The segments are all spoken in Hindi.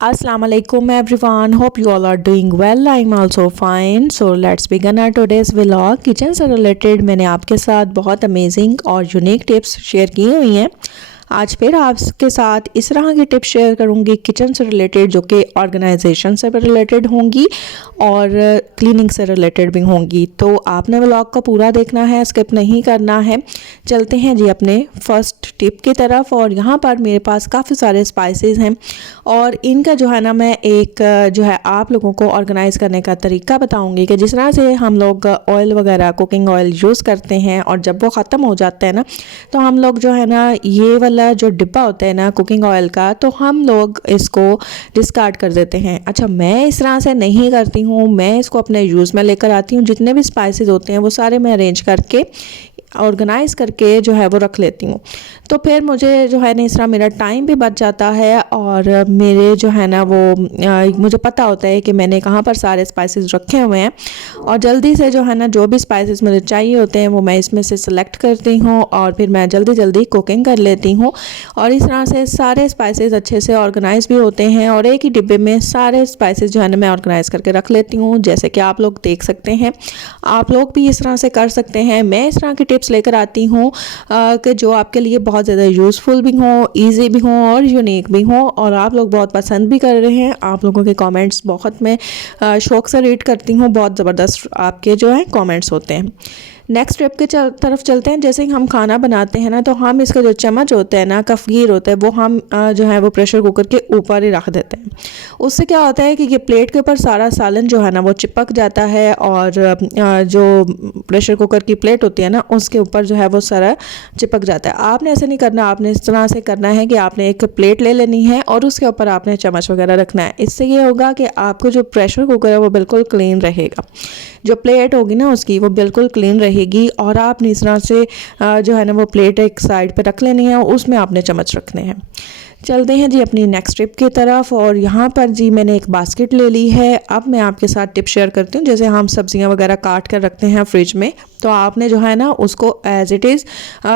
Assalamu alaikum everyone. Hope you all are doing well. I'm also fine. So let's begin our today's vlog. Kitchen से रिलेटेड मैंने आपके साथ बहुत अमेजिंग और यूनिक टिप्स शेयर की हुई हैं। आज फिर आपके साथ इस तरह की टिप्स शेयर करूंगी किचन से रिलेटेड, जो कि ऑर्गेनाइजेशन से रिलेटेड होंगी और क्लीनिंग से रिलेटेड भी होंगी। तो आपने व्लॉग को पूरा देखना है, स्किप नहीं करना है। चलते हैं जी अपने फर्स्ट टिप की तरफ। और यहाँ पर मेरे पास काफ़ी सारे स्पाइसेस हैं और इनका जो है ना मैं एक जो है आप लोगों को ऑर्गेनाइज़ करने का तरीका बताऊँगी कि जिस तरह से हम लोग ऑयल वगैरह कुकिंग ऑयल यूज़ करते हैं और जब वो ख़त्म हो जाता है ना, तो हम लोग जो है ना ये वाला जो डिब्बा होता है ना कुकिंग ऑयल का, तो हम लोग इसको डिस्कार्ड कर देते हैं। अच्छा, मैं इस तरह से नहीं करती हूँ, मैं इसको अपने यूज़ में लेकर आती हूँ। जितने भी स्पाइसेस होते हैं वो सारे मैं अरेंज करके ऑर्गेनाइज़ करके जो है वो रख लेती हूँ। तो फिर मुझे जो है ना इस तरह मेरा टाइम भी बच जाता है और मेरे जो है ना वो मुझे पता होता है कि मैंने कहाँ पर सारे स्पाइसेस रखे हुए हैं और जल्दी से जो है ना जो भी स्पाइसेस मुझे चाहिए होते हैं वो मैं इसमें से सिलेक्ट करती हूँ और फिर मैं जल्दी जल्दी कुकिंग कर लेती हूँ। और इस तरह से सारे स्पाइसेस अच्छे से ऑर्गेनाइज भी होते हैं और एक ही डिब्बे में सारे स्पाइसेस जो है ना मैं ऑर्गेनाइज़ करके रख लेती हूँ, जैसे कि आप लोग देख सकते हैं। आप लोग भी इस तरह से कर सकते हैं। मैं इस तरह की टिप्स लेकर आती हूँ कि जो आपके लिए बहुत ज़्यादा यूज़फुल भी हों, ईजी भी हों और यूनिक भी हों, और आप लोग बहुत पसंद भी कर रहे हैं। आप लोगों के कमेंट्स बहुत मैं शौक़ से रीड करती हूँ, बहुत ज़बरदस्त आपके जो है कमेंट्स होते हैं। नेक्स्ट स्टेप के तरफ चलते हैं। जैसे हम खाना बनाते हैं ना, तो हम इसका जो चम्मच होता है ना, कफ़गीर होता है, वो हम जो है वो प्रेशर कुकर के ऊपर ही रख देते हैं। उससे क्या होता है कि ये प्लेट के ऊपर सारा सालन जो है ना वो चिपक जाता है और जो प्रेशर कुकर की प्लेट होती है ना उसके ऊपर जो है वो सारा चिपक जाता है। आपने ऐसे नहीं करना, आपने इस तरह से करना है कि आपने एक प्लेट ले लेनी है और उसके ऊपर आपने चम्मच वगैरह रखना है। इससे ये होगा कि आपको जो प्रेशर कुकर है वो बिल्कुल क्लीन रहेगा, जो प्लेट होगी ना उसकी वो बिल्कुल क्लीन रहेगी। और आपने इस तरह से जो है ना वो प्लेट एक साइड पे रख लेनी है और उसमें आपने चम्मच रखने हैं। चलते हैं जी अपनी नेक्स्ट टिप की तरफ। और यहाँ पर जी मैंने एक बास्केट ले ली है। अब मैं आपके साथ टिप शेयर करती हूँ। जैसे हम सब्जियाँ वगैरह काट कर रखते हैं फ्रिज में, तो आपने जो है ना उसको एज इट इज़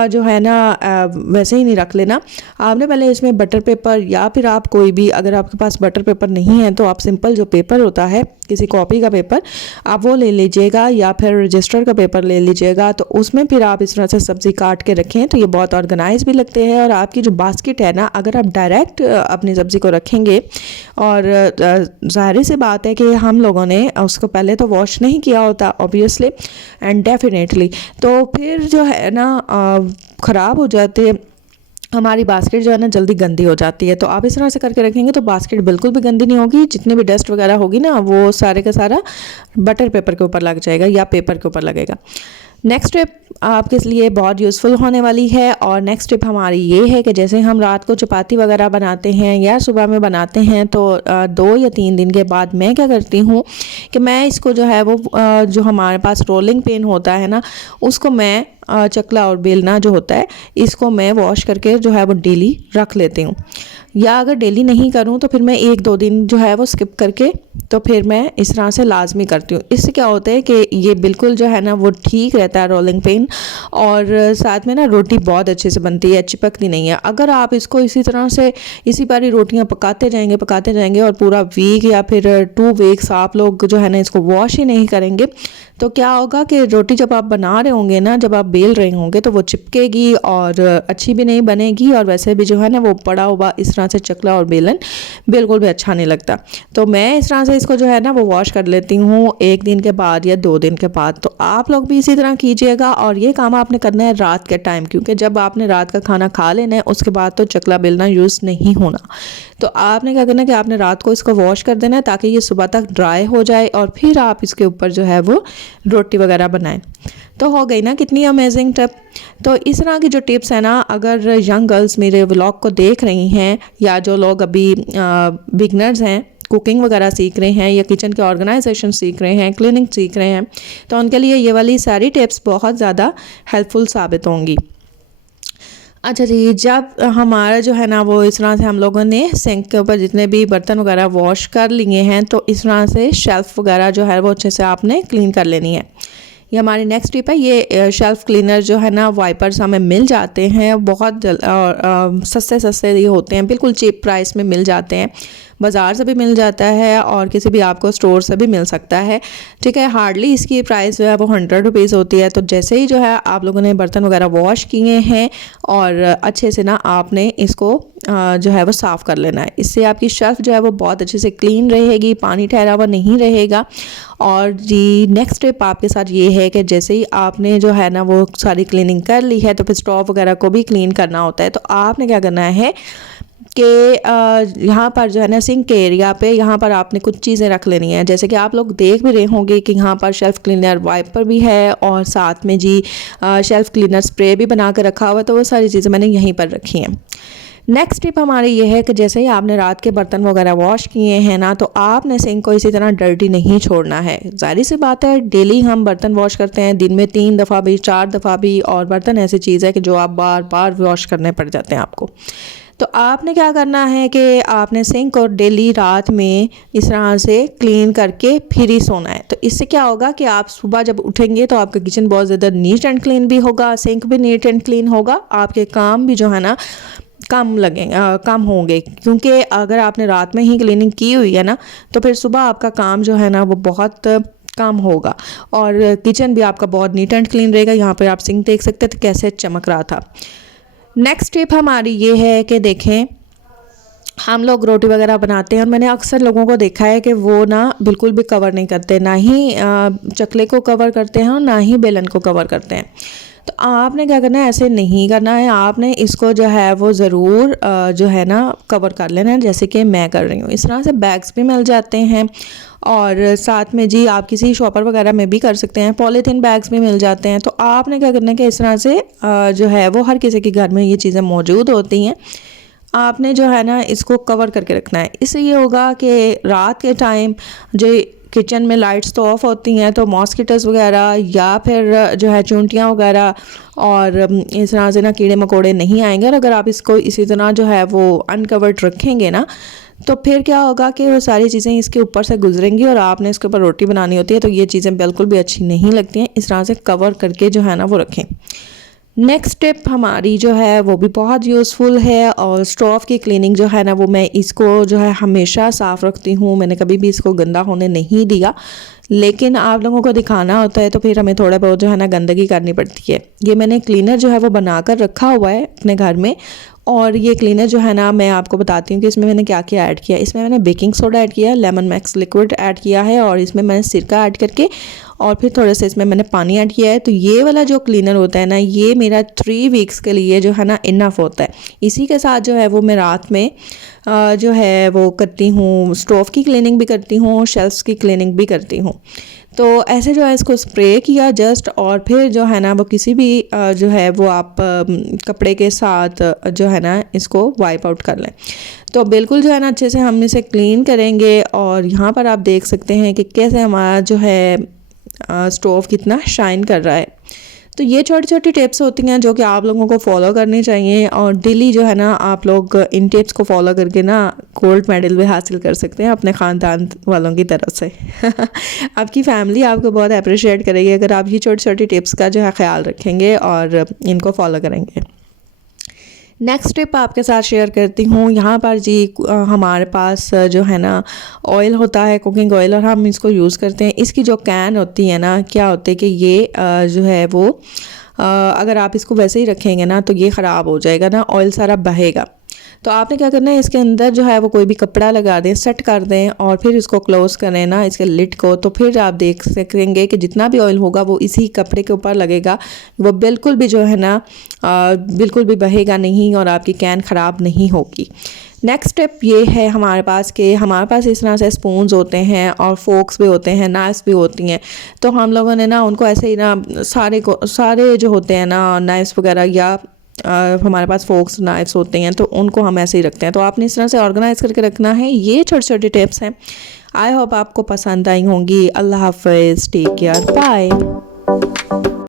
जो है ना वैसे ही नहीं रख लेना। आपने पहले इसमें बटर पेपर या फिर आप कोई भी, अगर आपके पास बटर पेपर नहीं है तो आप सिंपल जो पेपर होता है किसी कॉपी का पेपर आप वो ले लीजिएगा या फिर रजिस्टर का पेपर ले लीजिएगा। तो उसमें फिर आप इस तरह से सब्ज़ी काट के रखें तो ये बहुत ऑर्गेनाइज भी लगते हैं। और आपकी जो बास्केट है ना, अगर आप डायरेक्ट अपनी सब्ज़ी को रखेंगे और ज़ाहिर सी बात है कि हम लोगों ने उसको पहले तो वॉश नहीं किया होता ऑब्वियसली एंड डेफिनेटली, तो फिर जो है ना ख़राब हो जाते हैं। हमारी बास्केट जो है ना जल्दी गंदी हो जाती है। तो आप इस तरह से करके रखेंगे तो बास्केट बिल्कुल भी गंदी नहीं होगी। जितनी भी डस्ट वगैरह होगी ना वो सारे का सारा बटर पेपर के ऊपर लग जाएगा या पेपर के ऊपर लगेगा। नेक्स्ट टिप आपके लिए बहुत यूज़फुल होने वाली है। और नेक्स्ट टिप हमारी ये है कि जैसे हम रात को चपाती वगैरह बनाते हैं या सुबह में बनाते हैं, तो 2 या 3 दिन के बाद मैं क्या करती हूँ कि मैं इसको जो है वो जो हमारे पास रोलिंग पिन होता है ना, उसको मैं चकला और बेलना जो होता है इसको मैं वॉश करके जो है वो डेली रख लेती हूँ। या अगर डेली नहीं करूँ तो फिर मैं 1-2 दिन जो है वो स्किप करके तो फिर मैं इस तरह से लाजमी करती हूँ। इससे क्या होता है कि ये बिल्कुल जो है ना वो ठीक रहता है रोलिंग पिन, और साथ में ना रोटी बहुत अच्छे से बनती है, चिपकती नहीं है। अगर आप इसको इसी तरह से इसी बारी रोटियाँ पकाते जाएंगे और पूरा वीक या फिर 2 वीक्स आप लोग जो है ना इसको वॉश ही नहीं करेंगे, तो क्या होगा कि रोटी जब आप बना रहे होंगे ना, जब आप बेल रहे होंगे, तो वो चिपकेगी और अच्छी भी नहीं बनेगी। और वैसे भी जो है ना वो पड़ा हुआ इस तरह से चकला और बेलन बिल्कुल भी अच्छा नहीं लगता। तो मैं इस तरह से इसको जो है ना वो वॉश कर लेती हूँ 1 दिन के बाद या 2 दिन के बाद। तो आप लोग भी इसी तरह कीजिएगा। और ये काम आपने करना है रात के टाइम, क्योंकि जब आपने रात का खाना खा लेना है उसके बाद तो चकला बेलना यूज़ नहीं होना। तो आपने क्या करना है कि आपने रात को इसको वॉश कर देना है ताकि ये सुबह तक ड्राई हो जाए और फिर आप इसके ऊपर जो है वो रोटी वगैरह बनाएं। तो हो गई ना कितनी अमेजिंग टिप। तो इस तरह की जो टिप्स है ना, अगर यंग गर्ल्स मेरे व्लॉग को देख रही हैं या जो लोग अभी बिगनर्स हैं, कुकिंग वगैरह सीख रहे हैं या किचन के ऑर्गेनाइजेशन सीख रहे हैं, क्लीनिंग सीख रहे हैं, तो उनके लिए ये वाली सारी टिप्स बहुत ज़्यादा हेल्पफुल साबित होंगी। अच्छा जी, जब हमारा जो है ना वो इस तरह से हम लोगों ने सिंक के ऊपर जितने भी बर्तन वगैरह वॉश कर लिए हैं, तो इस तरह से शेल्फ़ वगैरह जो है वो अच्छे से आपने क्लीन कर लेनी है। ये हमारी नेक्स्ट टिप है। ये शेल्फ़ क्लीनर जो है ना, वाइपर्स हमें मिल जाते हैं बहुत सस्ते सस्ते ये होते हैं, बिल्कुल चीप प्राइस में मिल जाते हैं। बाज़ार से भी मिल जाता है और किसी भी आपको स्टोर से भी मिल सकता है, ठीक है। हार्डली इसकी प्राइस जो है वो 100 रुपीज़ होती है। तो जैसे ही जो है आप लोगों ने बर्तन वगैरह वॉश किए हैं और अच्छे से ना आपने इसको जो है वो साफ़ कर लेना है। इससे आपकी शेल्फ़ जो है वो बहुत अच्छे से क्लीन रहेगी, पानी ठहरा हुआ नहीं रहेगा। और जी नेक्स्ट टिप आपके साथ ये है कि जैसे ही आपने जो है ना वो सारी क्लीनिंग कर ली है, तो फिर स्टोव वगैरह को भी क्लीन करना होता है। तो आपने क्या करना है कि यहाँ पर जो है ना सिंक के एरिया पे यहाँ पर आपने कुछ चीज़ें रख लेनी है। जैसे कि आप लोग देख भी रहे होंगे कि यहाँ पर शेल्फ़ क्लीनर वाइपर भी है और साथ में जी शेल्फ़ क्लीनर स्प्रे भी बना कर रखा हुआ है। तो वो सारी चीज़ें मैंने यहीं पर रखी हैं। नेक्स्ट टिप हमारी ये है कि जैसे ही आपने रात के बर्तन वगैरह वॉश किए हैं ना, तो आपने सिंक को इसी तरह डर्टी नहीं छोड़ना है। ज़ाहिर सी बात है, डेली हम बर्तन वॉश करते हैं, दिन में 3 दफ़ा भी, 4 दफ़ा भी, और बर्तन ऐसी चीज़ है कि जो आप बार बार वॉश करने पड़ जाते हैं आपको। तो आपने क्या करना है कि आपने सिंक को डेली रात में इस तरह से क्लीन करके फिर ही सोना है। तो इससे क्या होगा कि आप सुबह जब उठेंगे तो आपका किचन बहुत ज़्यादा नीट एंड क्लीन भी होगा, सिंक भी नीट एंड क्लीन होगा, आपके काम भी जो है ना कम होंगे। क्योंकि अगर आपने रात में ही क्लीनिंग की हुई है ना, तो फिर सुबह आपका काम जो है ना वो बहुत कम होगा और किचन भी आपका बहुत नीट एंड क्लीन रहेगा। यहाँ पर आप सिंक देख सकते थे कैसे चमक रहा था। नेक्स्ट टिप हमारी ये है कि देखें, हम लोग रोटी वगैरह बनाते हैं और मैंने अक्सर लोगों को देखा है कि वो ना बिल्कुल भी कवर नहीं करते, ना ही चकले को कवर करते हैं और ना ही बेलन को कवर करते हैं। तो आपने क्या करना है, ऐसे नहीं करना है। आपने इसको जो है वो ज़रूर जो है ना कवर कर लेना है, जैसे कि मैं कर रही हूँ। इस तरह से बैग्स भी मिल जाते हैं और साथ में जी आप किसी शॉपर वगैरह में भी कर सकते हैं, पॉलीथीन बैग्स भी मिल जाते हैं। तो आपने क्या करना है कि इस तरह से जो है वो हर किसी के घर में ये चीज़ें मौजूद होती हैं। आपने जो है ना इसको कवर करके रखना है। इससे ये होगा कि रात के टाइम जो किचन में लाइट्स तो ऑफ होती हैं, तो मॉस्किटोज़ वगैरह या फिर जो है चूंटियाँ वगैरह और इस तरह से ना कीड़े मकोड़े नहीं आएंगे। और अगर आप इसको इसी तरह जो है वो अनकवर्ड रखेंगे ना, तो फिर क्या होगा कि वो सारी चीज़ें इसके ऊपर से गुजरेंगी और आपने इसके ऊपर रोटी बनानी होती है, तो ये चीज़ें बिल्कुल भी अच्छी नहीं लगती हैं। इस तरह से कवर करके जो है ना वो रखें। नेक्स्ट टिप हमारी जो है वो भी बहुत यूज़फुल है और स्टोव की क्लीनिंग जो है ना वो मैं इसको जो है हमेशा साफ़ रखती हूँ। मैंने कभी भी इसको गंदा होने नहीं दिया, लेकिन आप लोगों को दिखाना होता है तो फिर हमें थोड़ा बहुत जो है ना गंदगी करनी पड़ती है। ये मैंने क्लीनर जो है वो बनाकर रखा हुआ है अपने घर में, और ये क्लीनर जो है ना मैं आपको बताती हूँ कि इसमें मैंने क्या क्या ऐड किया। इसमें मैंने बेकिंग सोडा ऐड किया, लेमन मैक्स लिक्विड ऐड किया है और इसमें मैंने सिरका ऐड करके और फिर थोड़ा सा इसमें मैंने पानी ऐड किया है। तो ये वाला जो क्लीनर होता है ना, ये मेरा 3 वीक्स के लिए जो है ना इनफ होता है। इसी के साथ जो है वो मैं रात में जो है वो करती हूँ, स्टोव की क्लीनिंग भी करती हूँ, शेल्फ्स की क्लीनिंग भी करती हूँ। तो ऐसे जो है इसको स्प्रे किया जस्ट, और फिर जो है ना वो किसी भी जो है वो आप कपड़े के साथ जो है ना इसको वाइप आउट कर लें। तो बिल्कुल जो है ना अच्छे से हम इसे क्लीन करेंगे। और यहाँ पर आप देख सकते हैं कि कैसे हमारा जो है स्टोव कितना शाइन कर रहा है। तो ये छोटी छोटी टिप्स होती हैं जो कि आप लोगों को फॉलो करनी चाहिए, और डेली जो है ना आप लोग इन टिप्स को फॉलो करके ना गोल्ड मेडल भी हासिल कर सकते हैं अपने ख़ानदान वालों की तरफ से। आपकी फैमिली आपको बहुत अप्रिशिएट करेगी अगर आप ये छोटी छोटी टिप्स का जो है ख्याल रखेंगे और इनको फॉलो करेंगे। नेक्स्ट टिप आपके साथ शेयर करती हूँ। यहाँ पर जी हमारे पास जो है ना ऑयल होता है, कुकिंग ऑयल, और हम इसको यूज़ करते हैं। इसकी जो कैन होती है ना, क्या होता है कि ये जो है वो अगर आप इसको वैसे ही रखेंगे ना तो ये ख़राब हो जाएगा ना, ऑयल सारा बहेगा। तो आपने क्या करना है, इसके अंदर जो है वो कोई भी कपड़ा लगा दें, सेट कर दें और फिर इसको क्लोज़ करें ना इसके लिड को। तो फिर आप देख सकेंगे कि जितना भी ऑयल होगा वो इसी कपड़े के ऊपर लगेगा, वो बिल्कुल भी जो है ना बिल्कुल भी बहेगा नहीं और आपकी कैन ख़राब नहीं होगी। नेक्स्ट स्टेप ये है हमारे पास कि हमारे पास इस तरह से स्पून्स होते हैं और फोक्स भी होते हैं, नाइफ्स भी होती हैं। तो हम लोगों ने ना उनको ऐसे ही ना सारे जो होते हैं ना नाइफ्स वगैरह या हमारे पास फोक्स नाइफ्स होते हैं तो उनको हम ऐसे ही रखते हैं। तो आपने इस तरह से ऑर्गेनाइज करके रखना है। ये छोटे छोटे टिप्स हैं, आई होप आपको पसंद आई होंगी। अल्लाह हाफिज़, टेक केयर, बाय।